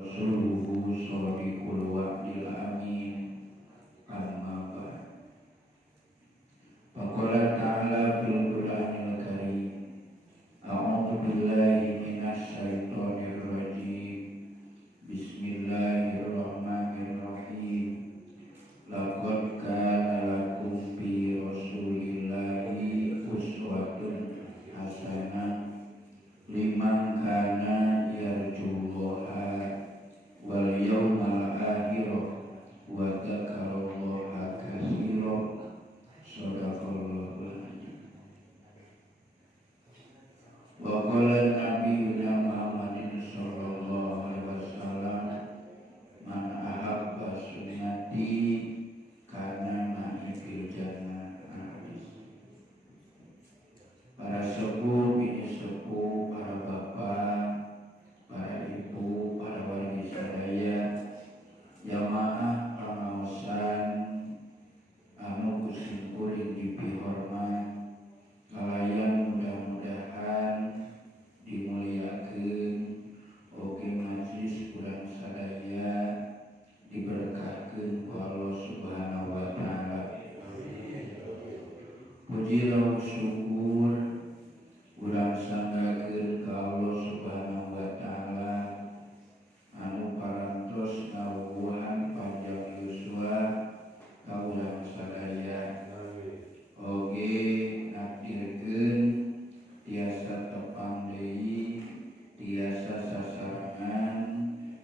Rasuluhu shodiqul wa'dil amin. Amma ba'd. Faqala ta'ala fil Qur'anil Karim, a'udzu billahi minasy syaithanir rajim. Bismillahirrahmanirrahim. Laqad kana lakum fi Rasulillahi uswatun hasanah liman kana yarjullaha wal yawmal akhir wa dzakarallaha katsiran. Shadaqallahul adzim. Wa qala nabiyuna Muhammadin sallallahu alaihi wasallam, man ahabba sunnati kana ma'i fil jannah. Para sepuh, bini sepuh, para bapak, para ibu, para wali sadaya, jamaah pangaosan anu kusimpuling dipihormat, kalayan mudah-mudahan dimuliakeun oge majlis urang sadaya diberkahkeun ku Allah Subhanahu wa taala. Puji lahu syukur urang sanggakeun ka Allah Subhanahu wa taala anu parantos ngawuhan panjang yuswa ka urang sadaya. Oge nakdirkeun tiasa tepang deui, tiasa sasarangan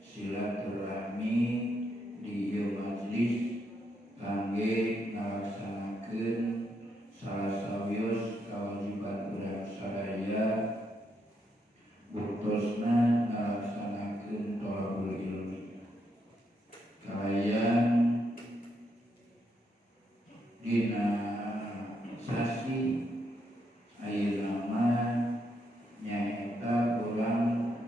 silaturahmi di ieu majlis kangge ngalaksanakeun salah sawios kawajiban urang sadaya, buktosna ngalaksanakeun thalabul ilmi. Kalayan dina sasi ayeuna mah nyaeta urang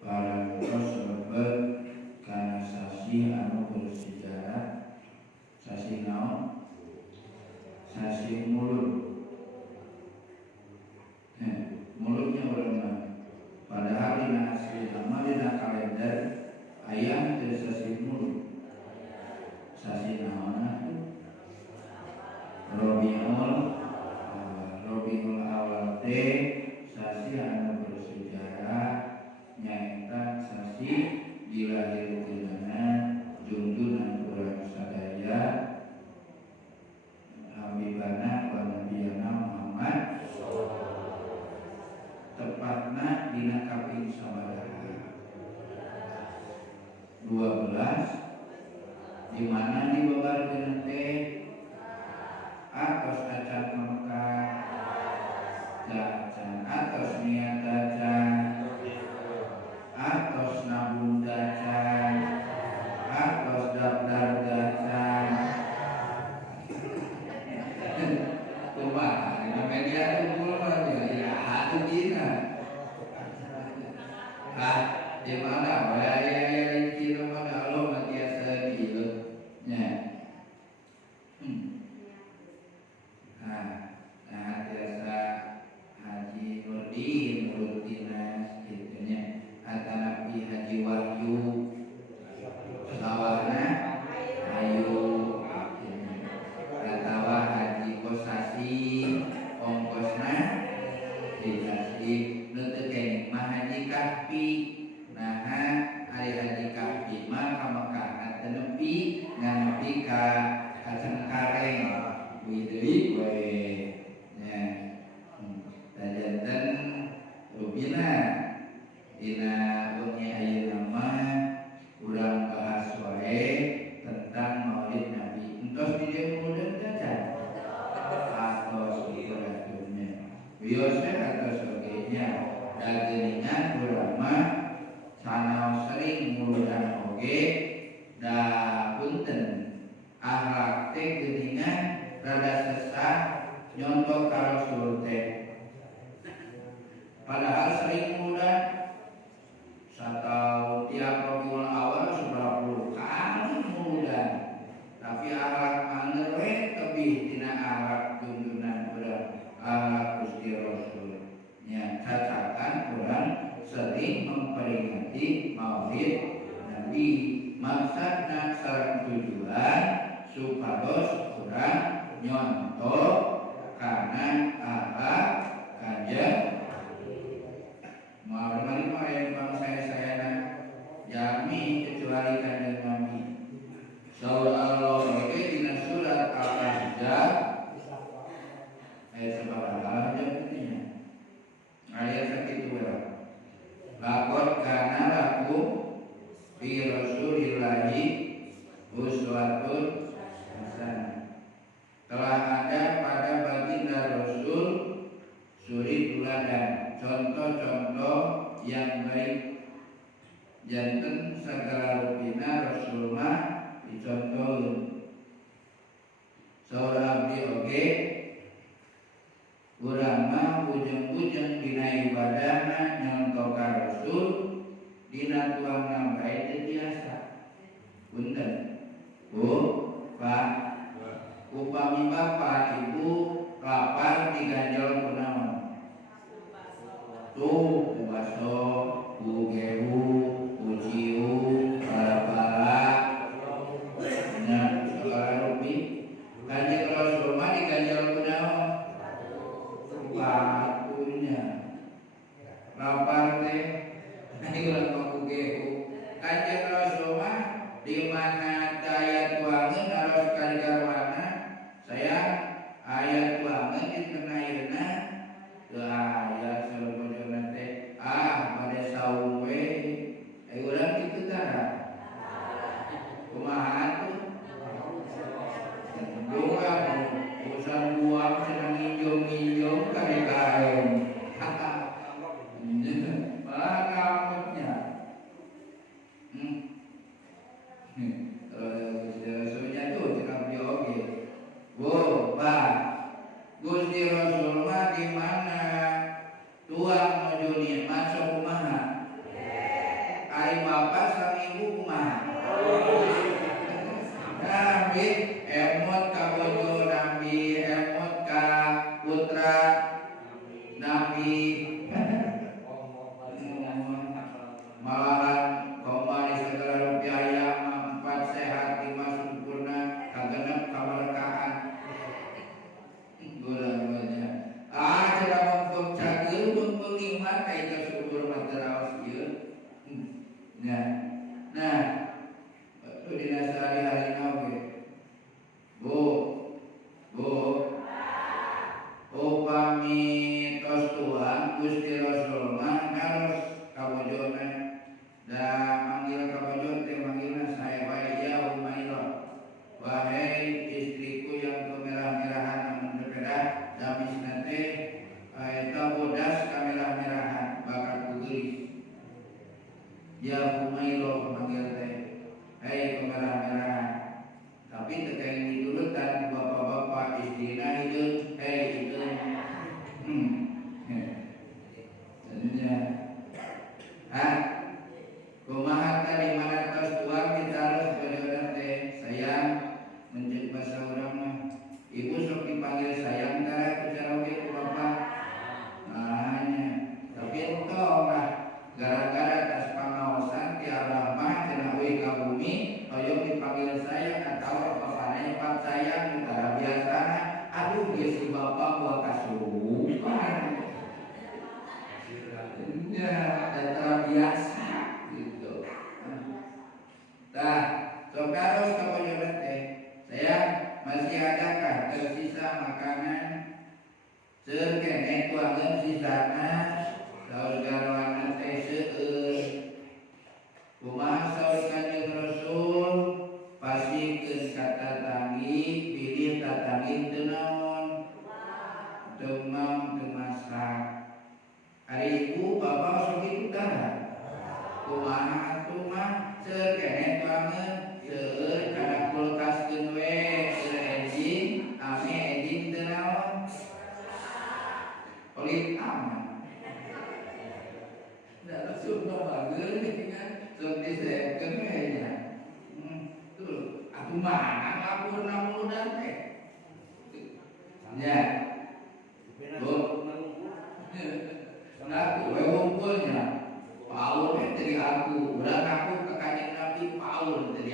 parantos lebet kana sasi anu bersejarah. Sasi naon? Sasi mulut. Mulutnya urang mah padahal dina asli nama dina kalender aya teu sasi mulut. Sasi naonna? Rabiul Awal teh sasi anu bersejarah, nyaeta sasi dilahirkeunana junjungan urang sadaya Habibana wa Nabiyana Muhammad, tepatna dina kaping sabaraha? 12, di mana dibabarkeun teh atos acan Mekah, dacan atos niat dacan, atos nabung dacan, atos daftar dacan. Kumaha dina media unggul mah ya atuh dina. Di mana bae kira mana lo mah tiasa kieu nya. Tiasa Haji Nurdin Dinas gitunya, atanapi Haji Wahyu sawana ayu atawa Haji Kosasi ongkosna dikasih nutup kene mah Haji Kahfi. Nah ari Haji Kahfi mah ka Mekah tenepi nganepi ka Cengkareng deui we nya. Tajanten rubina dina beungi ayeuna mah urang bahas wae tentang Maulid Nabi. Entos di dieu muludeun cacan atos dikurankeunnya biosna atos oge nya. Da geuningan urang mah sanaos sering muludan oge da punten akhlak teh geuningan rada sesat nyontoh ka Rasul teh. Padahal sering muludan satau tiap Rabiul Awal 90 kali muludan, tapi akhlak maneh we tebih tina akhlak junjunan urang, akhlak Gusti Rasul nya. Cacakan urang sering memperingati Maulid maksudna sareng tujuan supados urang nyontoh kana arah Kanjeng mari yang bangsa saya jami kecuali Kanjeng Nabi sallallahu alaihi dina surat Al-Ahzab ayat sabaraha jadinya ayat sakitu wae lakon kana lakum fi rasulillahi uswatun hasanah telah ada pada baginda Rasul suri teladan contoh-contoh yang baik janten segala rupina Rasul mah dicontohin saur abdi oge urang mah bujeng-bujeng dina ibadahna nyontoh ka Rasul dina tuangna bae teu biasa punten Pak upami bapak ibu lapar diganjel kunaon tuh ku baso ku gehu ku ciu bala-bala nya segala rupi Kanjeng Rasul mah diganjel kunaon batunya lapar teh urang mah ku gehu Kanjeng Rasul mah di mana daya tuangeun harus kaligarwana saya ayat tuangeun di tengah ayeuna teu aya salebojona teh bade saum we urang kitu tara kumaha tuh doa urusan buang cenah nginjong-nginjong kare-kare malah kametnya Rasulnya tuh cekap dia oke. Pak, Gusti Rasul mah di mana? Tuang nuju nikmat sakumaha? Ari bapak sang ibu kumaha? Nabi emot ka bojo Nabi, emot ka putra Nabi. Malahan koma di segala rupiah ayam empat sehat lima sempurna kagenep kaberkahan gula-gulanya cenah mengkong cageul mengkong nikmat ka subur materaos ieu nah itu dina sehari-harina oge Bu upami tos tuang Gusti Rasul mah harus kabojona da manggil kabojon teh manggilna saya wae ya Umairah wahai istriku yang kemerah-merahan namun sepeda damisna teh eta bodas kamerah-merahan bakat kugelis ya Umairah manggil teh hei kemerah-merahan tapi teu kaing diturutan bapak-bapak istrina hideung hei hideung kumaha tadi mana tos tuang ditaruh bojona teh sayang menceuk basa urang mah ibu sok dipanggil sayang tara ku cara oge ku bapak nya tapi entong lah gara-gara tas pangaosan ti Allah mah cenah euy ka bumi hoyong dipanggil sayang atawa bapana nyepat sayang tara biasana aduh geus si bapak gua kasurupan ya tara biasa gitu. Nah, sokaros kabojona teh, saya masih adakah tersisa makanan? Seueur keneh tuangeun sisana, saur garwana teh seueur. Kumaha saur Kanjeng Rasul pasikeun kata tangi, pilih tatangi teu naon. Teu mam teu masak. Ari ibu bapak sok kitu tara. Kumaha atuh mah seueur keneh tuangeun seueur kana kulkaskeun we seueur enjing ame enjing teu naon pelit aman da langsung ngabageun kan sok diseepkeun we nya tuh atuh mana ngapurna muludan teh nya aku we ngumpulnya Paul dari aku, urang aku ke Kanjeng Nabi Paul dari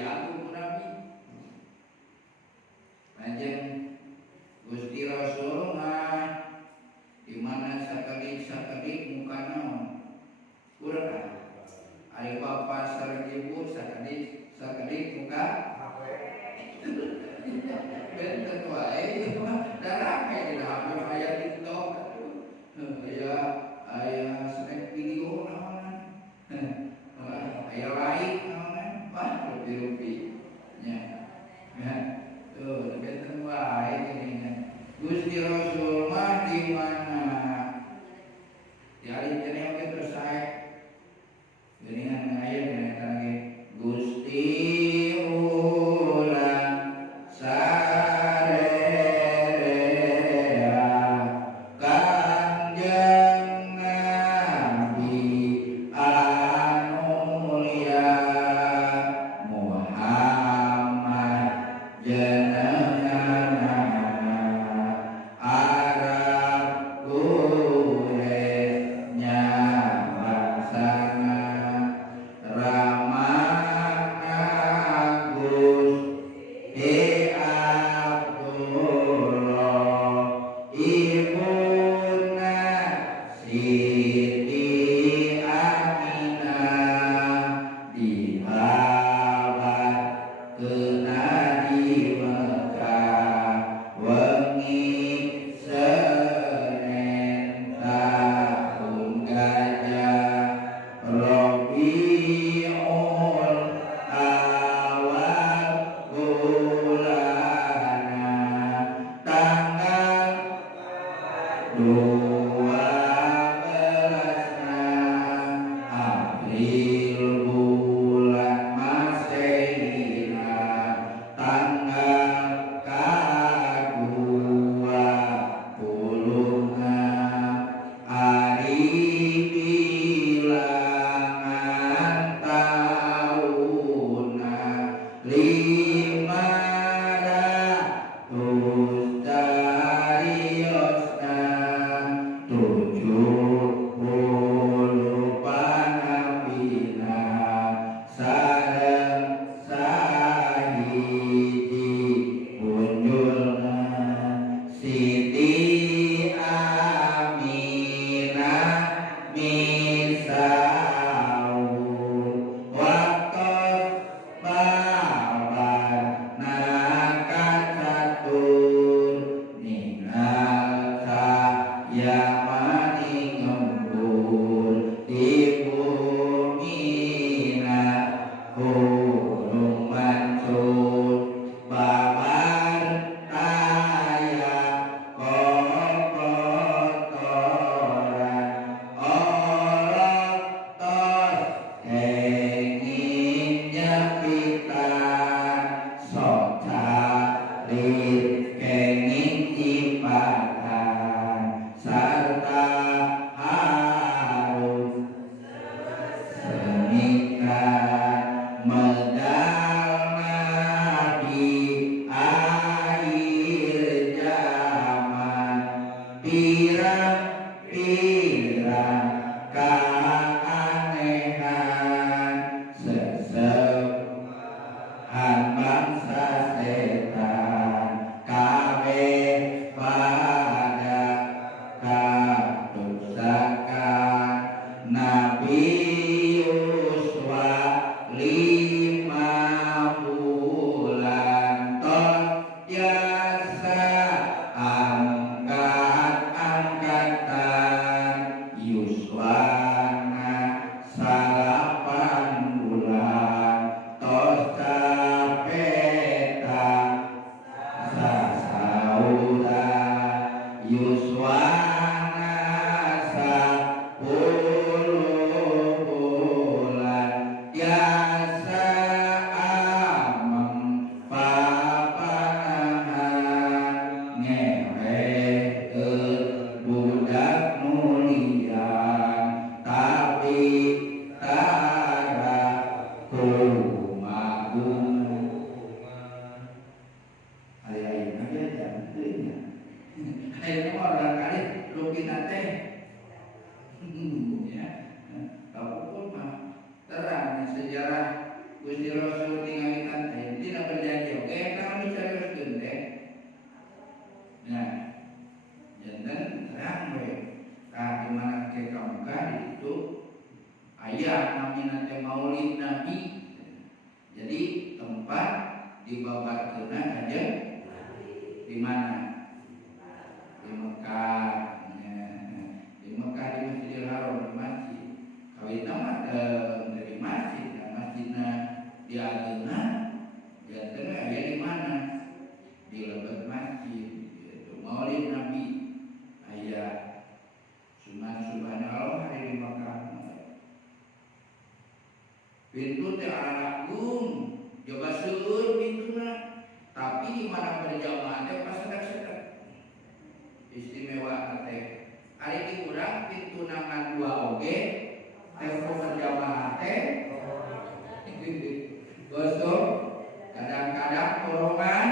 kadang-kadang golongan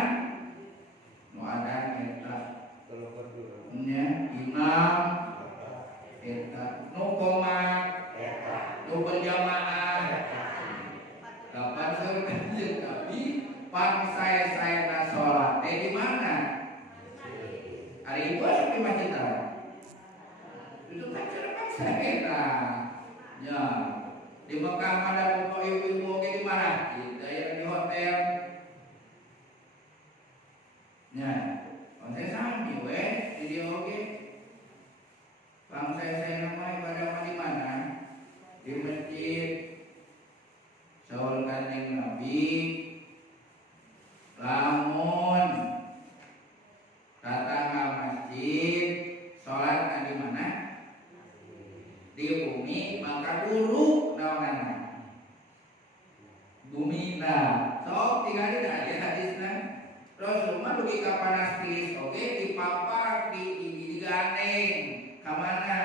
nu ada eta nya imam eta nu qomat nu berjamaah kapan seukeun tapi pangsae-saena salat teh di mana? Ari ibu asup di masjid itu kan paksa kita ya di Mekah ada bapak ibu-ibu oke di mana? Di hotel ya hotel sami we di dia oke saya nama ibadah di mana? Di masjid Saul Kanjeng Nabi lamun datang ke masjid sholat di mana? Di bumi maka dulu naonana bumi nah sok tinggal aja hadisna Rasulullah dugi ka panas tiris oke dipapar digandeng ka mana?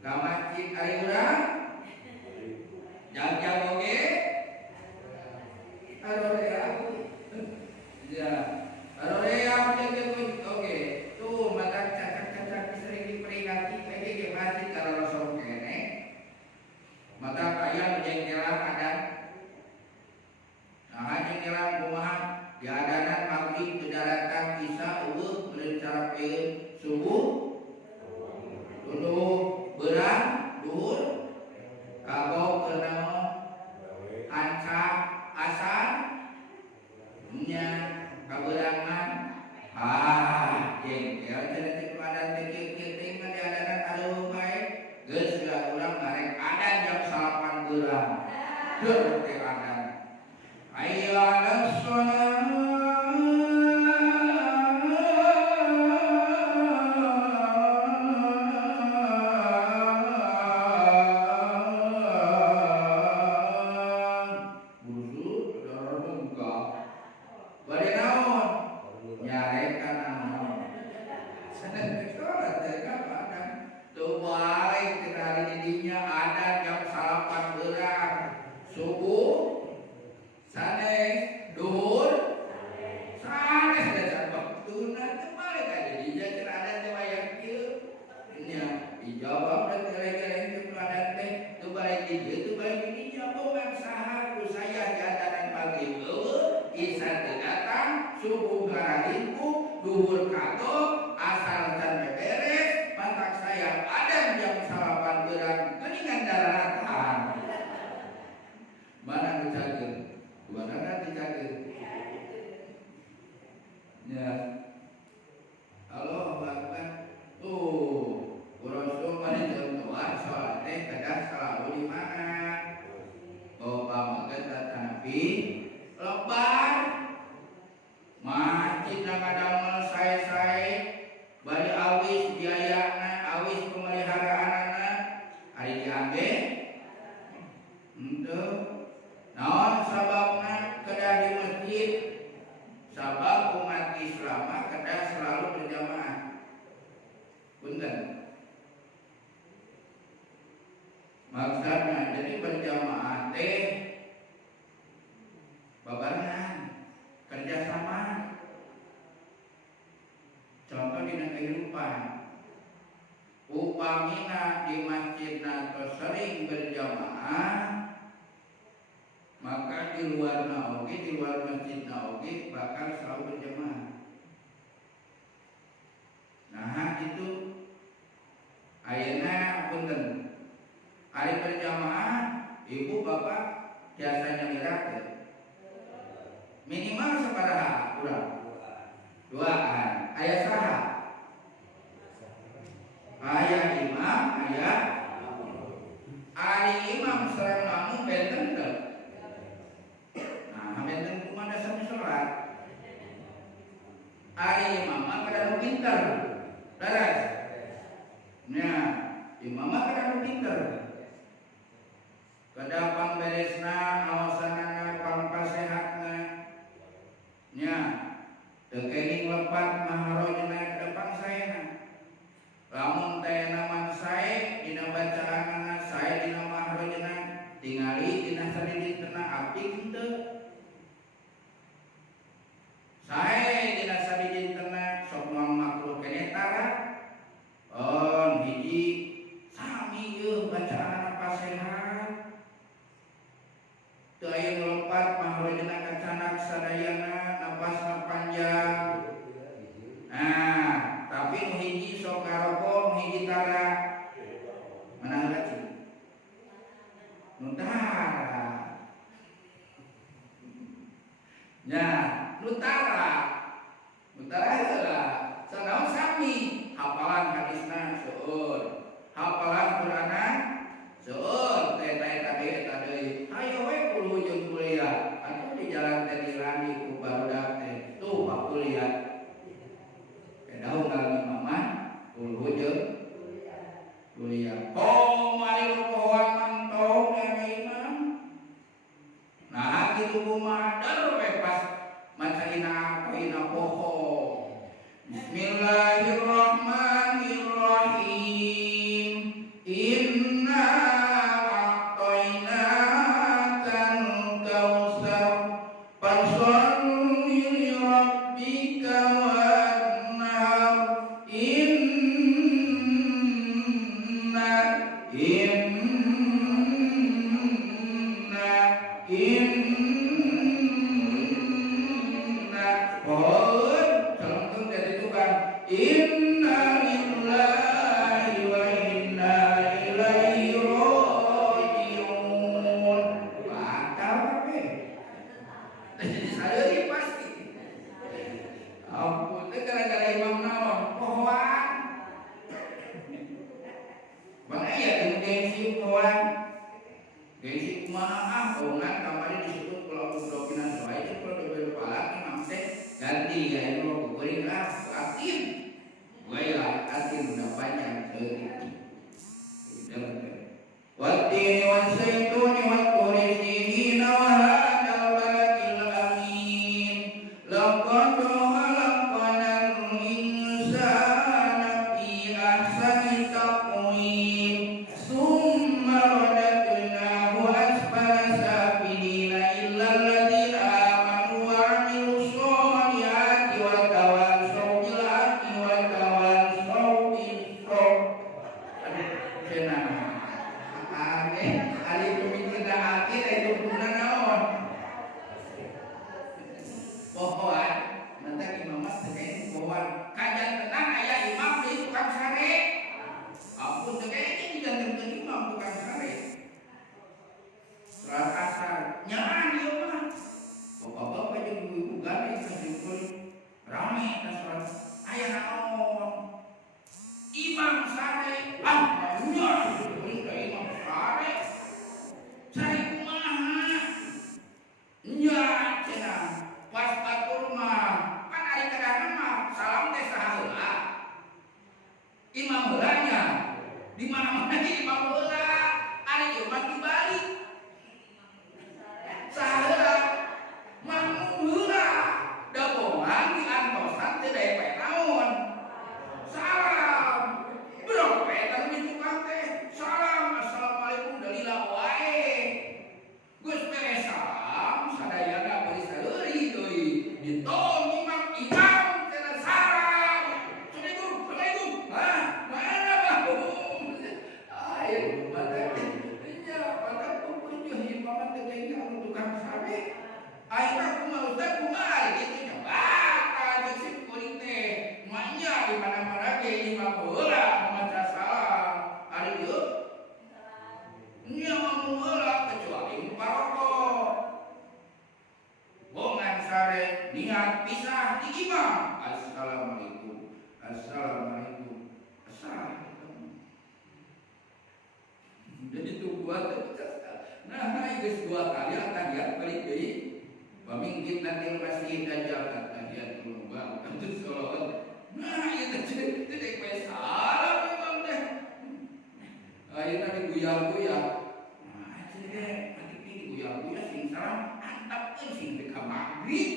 Ka masjid ari urang jag-jag oke arorea ya arorea oke tuh mata cacak-cacak sering diperingati lagi ke masjid kalau Rasul kene mata kaya jengkelan adan nah jengkelan kumaha di adanan maghrib kedaratan isya eueuh merencanakeun subuh dulu berang duhur kagok kenaon anca asar nya kaberangan jengkel cenah padan teh kieu mah di adanan aleuh bae geus sudah urang bareng adan jam 8 geurang deuh teh adan hayya 'alas shalah upamina di masjid atau sering berjamaah maka di luar naoge di luar masjid naoge bakal selalu berjamaah. Nah itu ayeuna punten hari berjamaah ibu bapak biasanya mirakel minimal sabaraha urang duaan aya saha aya imam aya ari imam sareng makmum benten teu nah benten kumaha sami salat ari imam mah kada pinter daras nya imam mah kada pinter kada pangberesna awasanana pangpasehatna nya teu kenging lepat maharojna kada pangsaena lamun teh naman sae dina bacaanna sae dina maharojna tingali dina sadiditna abdi henteu poho. Bismillahirrahmanirrahim. Inna a'tainakal kautsar fasholli li rabbika wanhar. Inna lillahi wa inna ilaihi raji'un. Batal kabeh. Jadi sadari pasti. Ampun, teh gara-gara imam naon? Pohoan. Bang aya teu gengsi pohoan. Gengsi kumaha? Pohoan kamari disebut pulau Dokinan soal itu kalau berpalang imam teh ganti ya itu kuring aktif. Waya atin udah panjang seperti Wattini wassaituni watturi sinina wa hadzal baladil amin. Laqad khalaqnal insana fi ahsani taqwim. Tsumma radadnahu asfala safilina illa alladziina amanu wa 'amilus sholihati wa tawassaw bil haqqi wa tawassaw bis sabr. Cenah ali pemikirna akhir itu guna naon pohoan nanti imam mas tegeng pohoan kajian tenang aya imam di tukang sare ampun tegeng ini dijantenkeun imam tukang sare salat asar nyaan ieu mah bapak-bapak jeung ibu-ibu gade kumpul rame ta salat aya naon imam sare nya imam sare cari kumaha nya cenah pas batur mah kan ari kadang mah salam teh saheula imam heulanya di mana-mana imam heula ari ieu mah dibalik saheula makmum heula da bongan di antosan teh daek naon salam bro petan di tukang teh salam assalamualaikum dalila wae geus beres salam sadayana bari saeuri deui ditong imam cenah salam assalamualaikum mana bahum ayo mata nya pada punjuh imam teh anu tukang sare ayeuna kumaha ustaz kumaha gitu nya batal jeung kuring teh manya di mana-mana ge imam heula maca salam ari ieu nya mampu heula kecuali parokok bongan sare niat pisah di imam assalamualaikum assalamualaikum assalamualaikum jadi tunggu nah geus dua kali tahiyat balik deui pamingkit nanti masjid dajal tahiyatul mubarak itu sholawat nah ieu teh teh bae salam imam teh ayeuna diguyal-guyal nah cenah nanti diguyal-guyal sing salam antapkeun sing teh ka magrib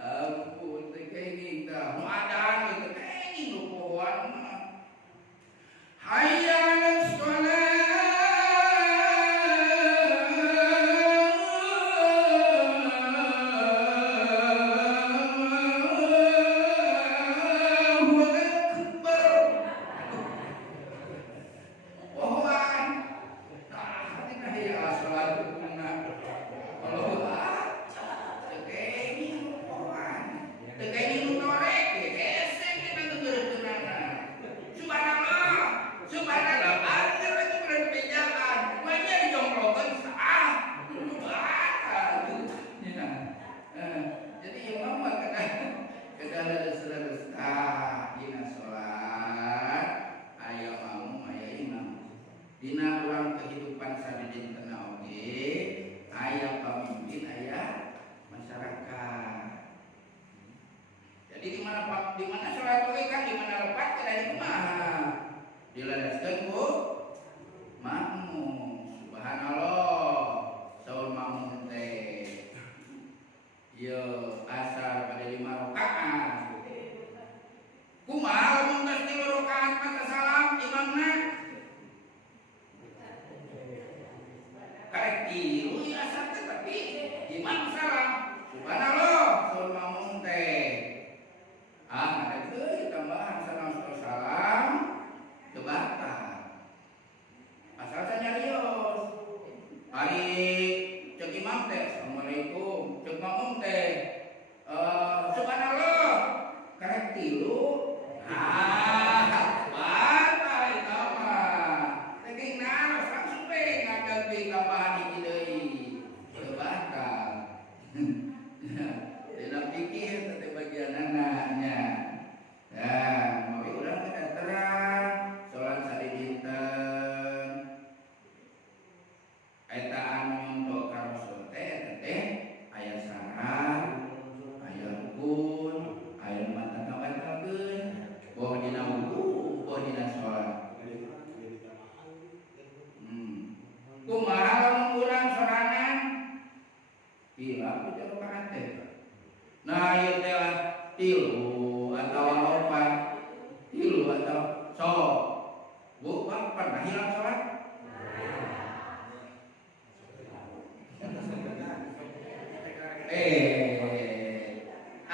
ampun teh kenging tah nu adan teh kenging nu pohoan mah hayya 'alas shalah dina urang kehidupan sadedeng teu oge aya pamimpin aya masyarakat. Jadi di mana salat oge kan di mana lepat kada kumaha diladaskeun ku makmum. Subhanallah saur makmum teh. Yo asar pada 5 rakaat. Kumaha lamun geus 3 rakaat mata salam imamna? Karek tilu ya asar teh tapi imam salam. Subhanallah, saur mamung teh. Ada deui tambahan salam teu batal. Asal nyarios. Ari cek imam teh assalamualaikum, cek makmum teh subhanallah karek tilu. Batal eta mah. Teuing naros langsung we ngaganti tambahan hiji deui. Teu batal. Dina fikih teh bagianna nya. Ya, mawi urang teh terang salat sari dinten. Eta anu nyontok ka Rasul teh aya syarat, aya rukun, aya mata batalkeun, boh dina wudu, boh dina salat. Kumaha lamun urang sorangan? Hilap ku jero rakaat teh. Nah, ieu teh tilu atau opat, tilu atau sok. Bu, pernah hilang salat?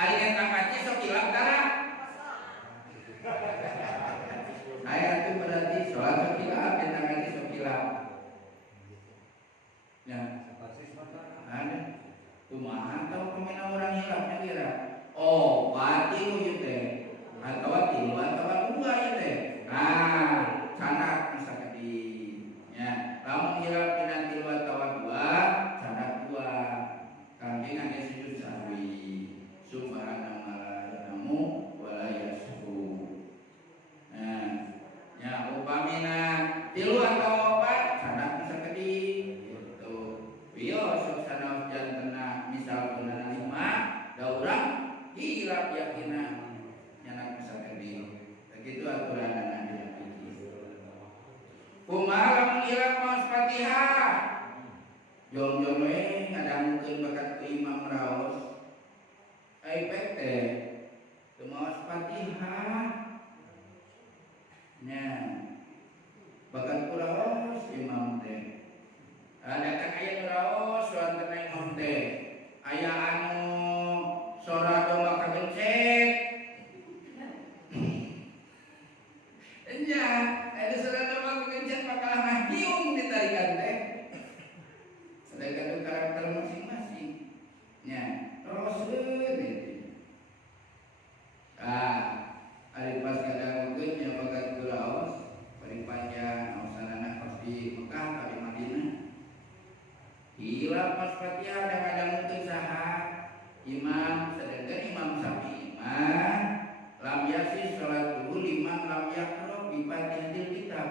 Ari eta kaci sok hilap tara. Aya tuh berarti salat sok hilap, eta kaci sok hilap. Ya, ada. Kumaha tau pemena orang hilapnya kira? Oh, berarti ieu teh. Atawa tilu atawa 2 ieu teh. Nah, canak bisa kadi. Ya, lamun hilap dina tilu atawa 2, canak 2. Kami ngage sujud sahwi. Subhanallah namu wala yasfu. Nah, ya upamina tilu atau 4 canak bisa kadi. Gitu. Biyo sok sanaos jantena misal beunana 5, da urang hilap yakina nyanak bisa kadi. Begitu aturanna dina fikih. Kumaha lamun hilap maos Fatihah? Jong-jong we ngadangkeun bakat ku imam raos. Ai pete teu maos Fatihah. Nya bakat ku raos imam teh. Ada kan aya nu raos wantena imam teh. Aya anu sora domba kagencet. Enya, ada sora domba kagencet makalah hiung ditarikan teh. Sedangkan itu karakter masing-masing. Ya, teroskeun itu. Ari pas kadangkeun nya bakat kulaos paling panjang ausanana pas di Mekah atau di Madinah. Hilap pas Fatihah kadangkeun saha? Imam sedangkan Imam Syafi'i mah lam yasis salatuhu liman lam yaqra bi Fatihatil kitab.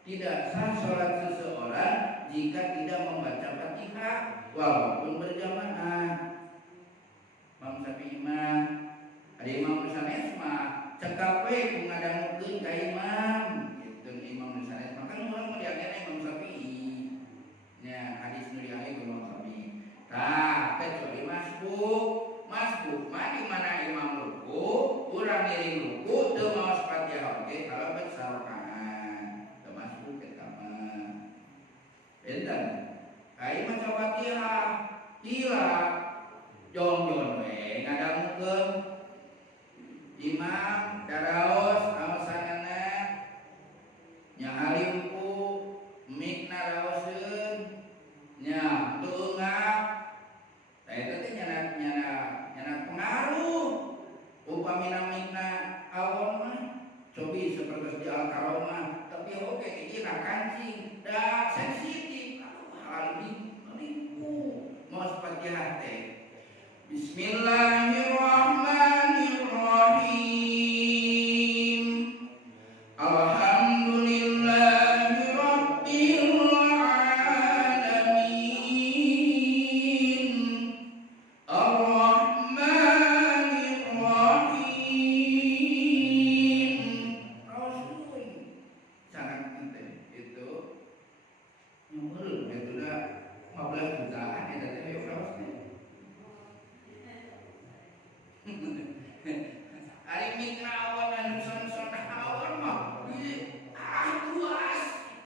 Tidak sah salat seseorang jika tidak membaca Fatihah walaupun berjamaah. Imam Syafi'i mah ada Imam Nusanes mah cekap we ku ngadangukeun ka imam. Gitu Imam Nusanes mah kan urang mah diagena Imam Syafi'i. Nya hadis nu diangge ku Imam Syafi'i. Tah, kecuali masbuk mah di mana imam ruku, urang ngiring ruku teu maos Fatihah oge kalau bersarokaan. Teu masbuk eta mah. Enten ai maca Fatihah hilap jong-jong we ngadangukeun imam daraos aosanana nya halimpu mikna raoskeun nya teu ngap. Tah eta teh nyana pengaruh upamina mikna awon mah cobi seperti di Al-Karomah tapi oke iki kancing da sensitif hal ini mau Fatihah teh. Bismillah